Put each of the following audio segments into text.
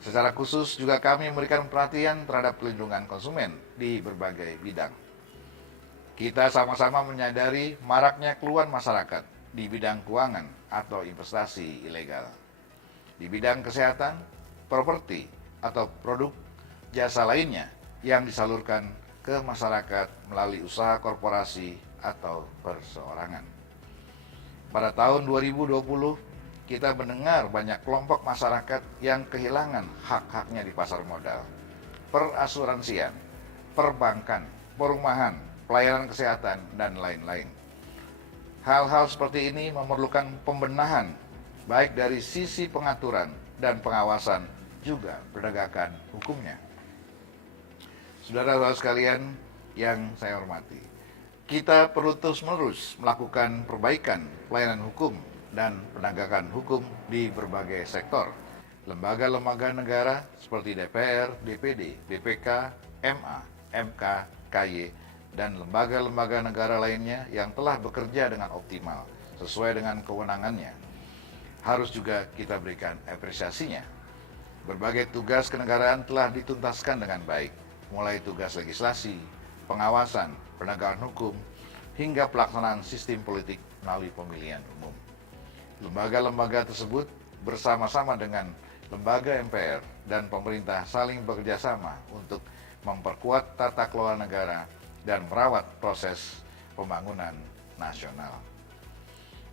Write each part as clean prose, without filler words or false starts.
Secara khusus juga kami memberikan perhatian terhadap pelindungan konsumen di berbagai bidang. Kita sama-sama menyadari maraknya keluhan masyarakat di bidang keuangan atau investasi ilegal. Di bidang kesehatan, properti, atau produk jasa lainnya yang disalurkan ke masyarakat melalui usaha korporasi atau perseorangan. Pada tahun 2020, kita mendengar banyak kelompok masyarakat yang kehilangan hak-haknya di pasar modal, perasuransian, perbankan, perumahan, pelayanan kesehatan, dan lain-lain. Hal-hal seperti ini memerlukan pembenahan, baik dari sisi pengaturan dan pengawasan, juga penegakan hukumnya. Saudara-saudara sekalian yang saya hormati, kita perlu terus-menerus melakukan perbaikan pelayanan hukum dan penegakan hukum di berbagai sektor. Lembaga-lembaga negara seperti DPR, DPD, BPK, MA, MK, KY, dan lembaga-lembaga negara lainnya yang telah bekerja dengan optimal sesuai dengan kewenangannya harus juga kita berikan apresiasinya. Berbagai tugas kenegaraan telah dituntaskan dengan baik, mulai tugas legislasi, pengawasan, penegakan hukum, hingga pelaksanaan sistem politik melalui pemilihan umum. Lembaga-lembaga tersebut bersama-sama dengan lembaga MPR dan pemerintah saling bekerja sama untuk memperkuat tata kelola negara dan merawat proses pembangunan nasional.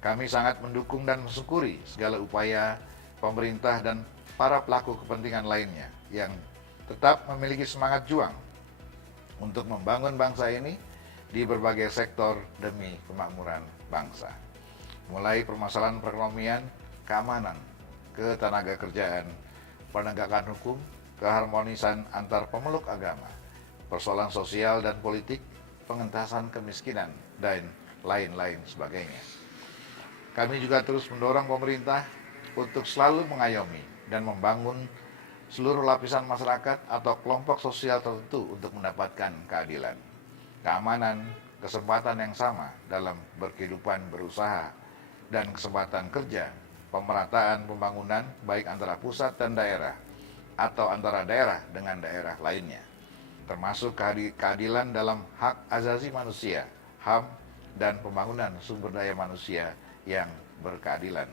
Kami sangat mendukung dan mensyukuri segala upaya pemerintah dan para pelaku kepentingan lainnya yang tetap memiliki semangat juang untuk membangun bangsa ini di berbagai sektor demi kemakmuran bangsa. Mulai permasalahan perekonomian, keamanan, ketenaga kerjaan, penegakan hukum, keharmonisan antar pemeluk agama, persoalan sosial dan politik, pengentasan kemiskinan, dan lain-lain sebagainya. Kami juga terus mendorong pemerintah untuk selalu mengayomi dan membangun seluruh lapisan masyarakat atau kelompok sosial tertentu untuk mendapatkan keadilan, keamanan, kesempatan yang sama dalam berkehidupan berusaha, dan kesempatan kerja, pemerataan pembangunan baik antara pusat dan daerah atau antara daerah dengan daerah lainnya, termasuk keadilan dalam hak asasi manusia, HAM, dan pembangunan sumber daya manusia yang berkeadilan.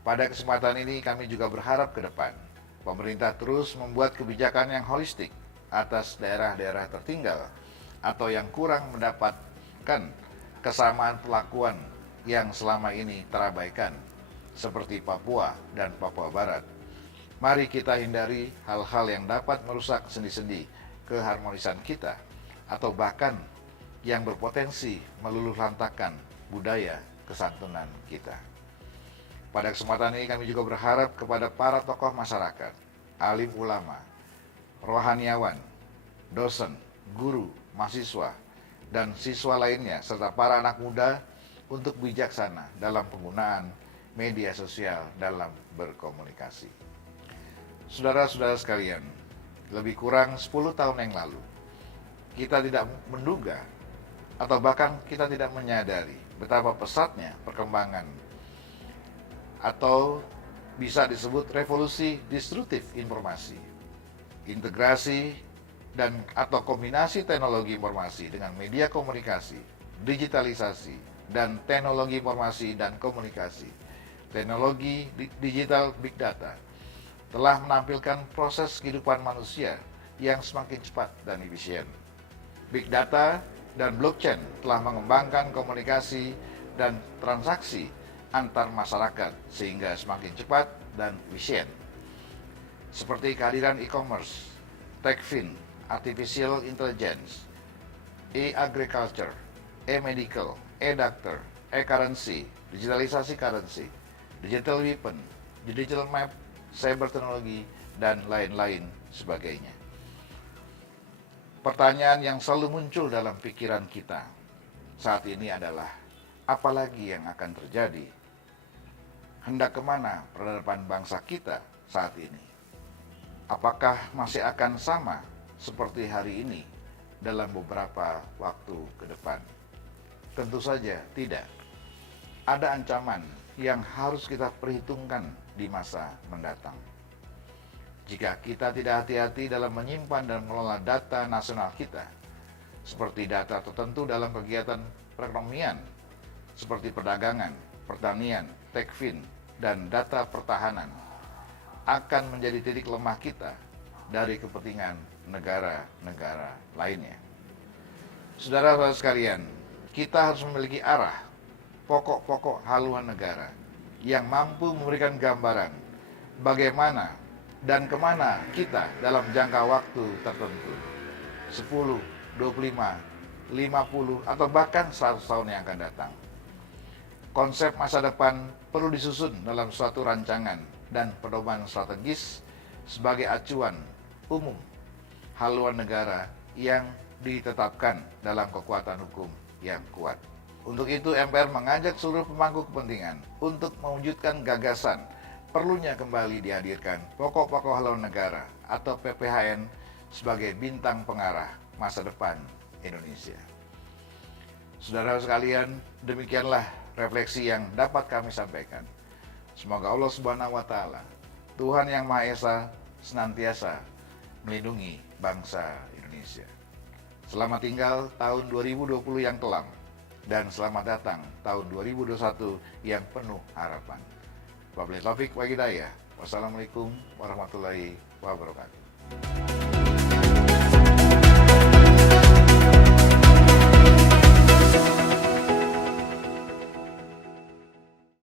Pada kesempatan ini kami juga berharap ke depan pemerintah terus membuat kebijakan yang holistik atas daerah-daerah tertinggal atau yang kurang mendapatkan kesamaan perlakuan yang selama ini terabaikan, seperti Papua dan Papua Barat. Mari kita hindari hal-hal yang dapat merusak sendi-sendi keharmonisan kita, atau bahkan yang berpotensi meluluhlantakkan budaya kesantunan kita. Pada kesempatan ini kami juga berharap kepada para tokoh masyarakat, alim ulama, rohaniawan, dosen, guru, mahasiswa, dan siswa lainnya, serta para anak muda untuk bijaksana dalam penggunaan media sosial dalam berkomunikasi. Saudara-saudara sekalian, lebih kurang 10 tahun yang lalu, kita tidak menduga atau bahkan kita tidak menyadari betapa pesatnya perkembangan atau bisa disebut revolusi disruptif informasi, integrasi dan atau kombinasi teknologi informasi dengan media komunikasi, digitalisasi, dan teknologi informasi dan komunikasi, teknologi digital big data, telah menampilkan proses kehidupan manusia yang semakin cepat dan efisien. Big data dan blockchain telah mengembangkan komunikasi dan transaksi antar masyarakat sehingga semakin cepat dan efisien. Seperti kehadiran e-commerce, techfin, artificial intelligence, e-agriculture, e-medical, e-doctor, e-currency, digitalisasi currency, digital weapon, digital map, cyber teknologi, dan lain-lain sebagainya. Pertanyaan yang selalu muncul dalam pikiran kita saat ini adalah, apa lagi yang akan terjadi? Hendak kemana peradaban bangsa kita saat ini? Apakah masih akan sama seperti hari ini dalam beberapa waktu ke depan? Tentu saja tidak. Ada ancaman yang harus kita perhitungkan di masa mendatang. Jika kita tidak hati-hati dalam menyimpan dan mengelola data nasional kita, seperti data tertentu dalam kegiatan perekonomian, seperti perdagangan, pertanian, tekvin, dan data pertahanan, akan menjadi titik lemah kita dari kepentingan negara-negara lainnya. Saudara-saudara sekalian, kita harus memiliki arah, pokok-pokok haluan negara yang mampu memberikan gambaran bagaimana dan kemana kita dalam jangka waktu tertentu, 10, 25, 50, atau bahkan 100 tahun yang akan datang. Konsep masa depan perlu disusun dalam suatu rancangan dan pedoman strategis sebagai acuan umum haluan negara yang ditetapkan dalam kekuatan hukum yang kuat. Untuk itu MPR mengajak seluruh pemangku kepentingan untuk mewujudkan gagasan perlunya kembali dihadirkan pokok-pokok haluan negara atau PPHN sebagai bintang pengarah masa depan Indonesia. Saudara sekalian, demikianlah refleksi yang dapat kami sampaikan. Semoga Allah Subhanahu wa Ta'ala, Tuhan yang Maha Esa, senantiasa melindungi bangsa Indonesia. Selamat tinggal tahun 2020 yang kelam, dan selamat datang tahun 2021 yang penuh harapan. Wabillahi taufiq wa hidayah. Wassalamualaikum warahmatullahi wabarakatuh.